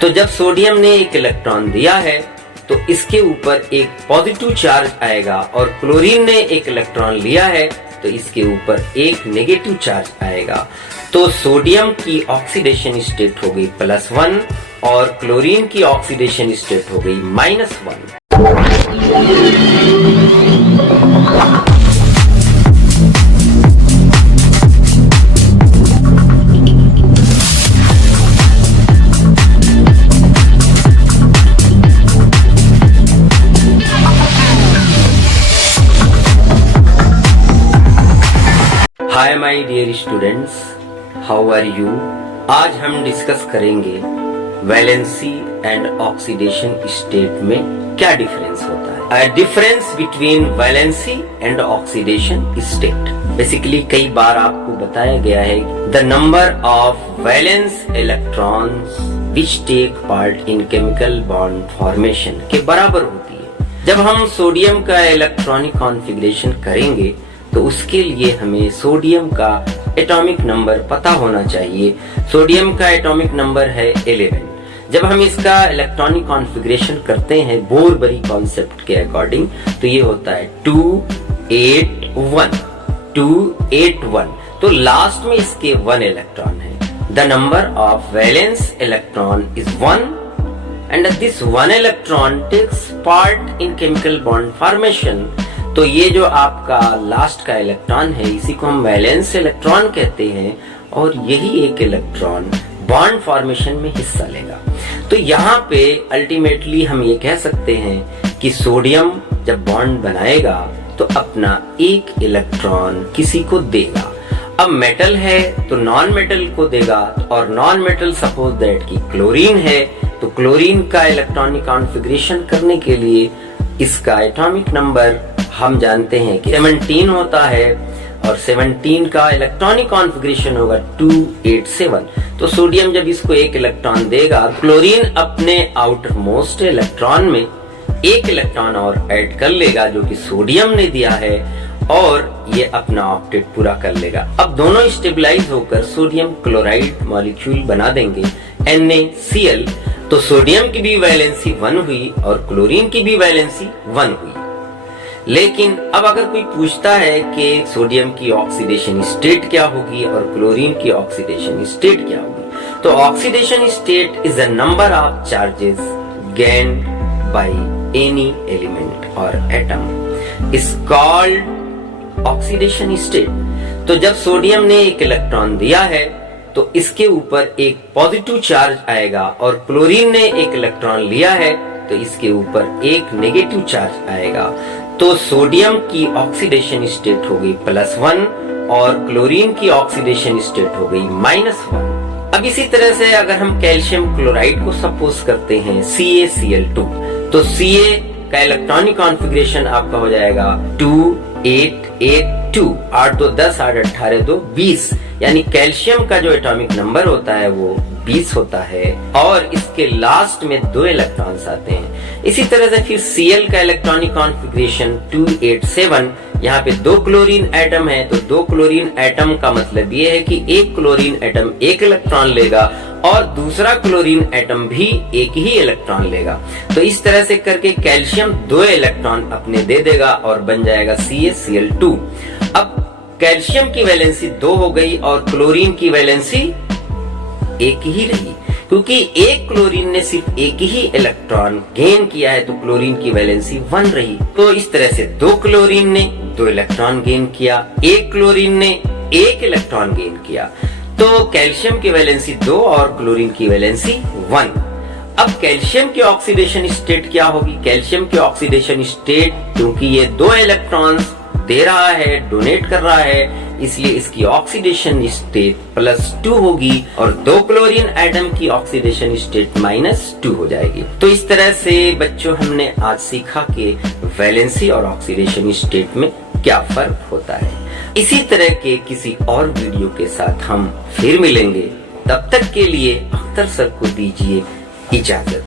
तो जब सोडियम ने एक इलेक्ट्रॉन दिया है तो इसके ऊपर एक पॉजिटिव चार्ज आएगा, और क्लोरीन ने एक इलेक्ट्रॉन लिया है तो इसके ऊपर एक नेगेटिव चार्ज आएगा। तो सोडियम की ऑक्सीडेशन स्टेट हो गई +1 और क्लोरीन की ऑक्सीडेशन स्टेट हो गई -1। Hi my dear students, how are you. आज हम डिस्कस करेंगे वैलेंसी एंड ऑक्सीडेशन स्टेट में क्या डिफरेंस होता है। Difference between valency and oxidation state. Basically कई बार आपको बताया गया है the number of valence electrons which take part in chemical bond formation के बराबर होती है। जब हम सोडियम का इलेक्ट्रॉनिक कॉन्फ़िगरेशन करेंगे तो उसके लिए हमें सोडियम का एटॉमिक नंबर पता होना चाहिए। सोडियम का एटॉमिक नंबर है 11। जब हम इसका इलेक्ट्रॉनिक कॉन्फ़िगरेशन करते हैं बोरबरी कॉन्सेप्ट के अकॉर्डिंग तो ये होता है 281। तो लास्ट में इसके 1 इलेक्ट्रॉन है। The number of valence electron is 1 and this 1 electron takes part in chemical bond formation. तो ये जो आपका लास्ट का इलेक्ट्रॉन है इसी को हम वैलेंस इलेक्ट्रॉन कहते हैं, और यही एक इलेक्ट्रॉन बॉन्ड फॉर्मेशन में हिस्सा लेगा। तो यहाँ पे अल्टीमेटली हम ये कह सकते हैं कि सोडियम जब बॉन्ड बनाएगा तो अपना एक इलेक्ट्रॉन किसी को देगा। अब मेटल है तो नॉन मेटल को देगा, और नॉन मेटल सपोज दैट कि क्लोरीन है तो क्लोरीन का इलेक्ट्रॉनिक कॉन्फ़िगरेशन करने के लिए इसका एटॉमिक नंबर हम जानते हैं कि 17 होता है, और 17 का इलेक्ट्रॉनिक कॉन्फ़िगरेशन होगा 287। तो सोडियम जब इसको एक इलेक्ट्रॉन देगा, क्लोरीन अपने आउटर मोस्ट इलेक्ट्रॉन में एक इलेक्ट्रॉन और ऐड कर लेगा जो कि सोडियम ने दिया है, और ये अपना ऑक्टेट पूरा कर लेगा। अब दोनों स्टेबलाइज होकर सोडियम क्लोराइड मॉलिक्यूल बना देंगे NaCl। तो सोडियम की भी वैलेंसी 1 हुई और क्लोरीन की भी वैलेंसी 1 हुई। लेकिन अब अगर कोई पूछता है कि सोडियम की ऑक्सीडेशन स्टेट क्या होगी और क्लोरीन की ऑक्सीडेशन स्टेट क्या होगी, तो oxidation state is the number of charges gained by any element or atom is called oxidation state. तो जब सोडियम ने एक इलेक्ट्रॉन दिया है तो इसके ऊपर एक पॉजिटिव चार्ज आएगा, और क्लोरीन ने एक इलेक्ट्रॉन लिया है तो इसके ऊपर एक नेगेटिव चार्ज आएगा। तो सोडियम की ऑक्सीडेशन स्टेट हो गई +1 और क्लोरीन की ऑक्सीडेशन स्टेट हो गई -1। अब इसी तरह से अगर हम कैल्शियम क्लोराइड को सपोज करते हैं CaCl2, तो Ca का इलेक्ट्रॉनिक कॉन्फ़िगरेशन आपका हो जाएगा 2882। 8 2 10, 8 18 2 20, यानी कैल्शियम का जो एटॉमिक नंबर होता है वो 20 होता है, और इसके लास्ट में 2 इलेक्ट्रॉन्स आते हैं। इसी तरह से फिर Cl का इलेक्ट्रॉनिक कॉन्फ़िगरेशन 287। यहाँ पे 2 क्लोरीन एटम है, तो 2 क्लोरीन एटम का मतलब ये है कि एक क्लोरीन एटम एक इलेक्ट्रॉन लेगा और दूसरा क्लोरीन एटम भी एक ही इलेक्ट्रॉन लेगा। तो इस तरह से करके कैल्शियम 2 इलेक्ट्रॉन अपने दे देगा और बन जाएगा CaCl2। अब कैल्शियम की वैलेंसी 2 हो गई और क्लोरीन की वैलेंसी 1 ही रही, क्योंकि एक क्लोरीन ने सिर्फ एक ही इलेक्ट्रॉन गेन किया है तो क्लोरीन की वैलेंसी 1 रही। तो इस तरह से 2 क्लोरीन ने 2 इलेक्ट्रॉन गेन किया, एक क्लोरीन ने 1 इलेक्ट्रॉन गेन किया। तो कैल्शियम की वैलेंसी 2 और क्लोरीन की वैलेंसी 1। अब कैल्शियम की ऑक्सीडेशन स्टेट क्या होगी? कैल्शियम की ऑक्सीडेशन स्टेट, क्योंकि ये 2 इलेक्ट्रॉन्स दे रहा है, डोनेट कर रहा है, इसलिए इसकी ऑक्सीडेशन स्टेट +2 होगी, और 2 क्लोरीन एटम की ऑक्सीडेशन स्टेट -2 हो जाएगी। तो इस तरह से बच्चों हमने आज सीखा कि वैलेंसी और ऑक्सीडेशन स्टेट में क्या फर्क होता है। इसी तरह के किसी और वीडियो के साथ हम फिर मिलेंगे, तब तक के लिए अख्तर सर को दीजिए इजाजत।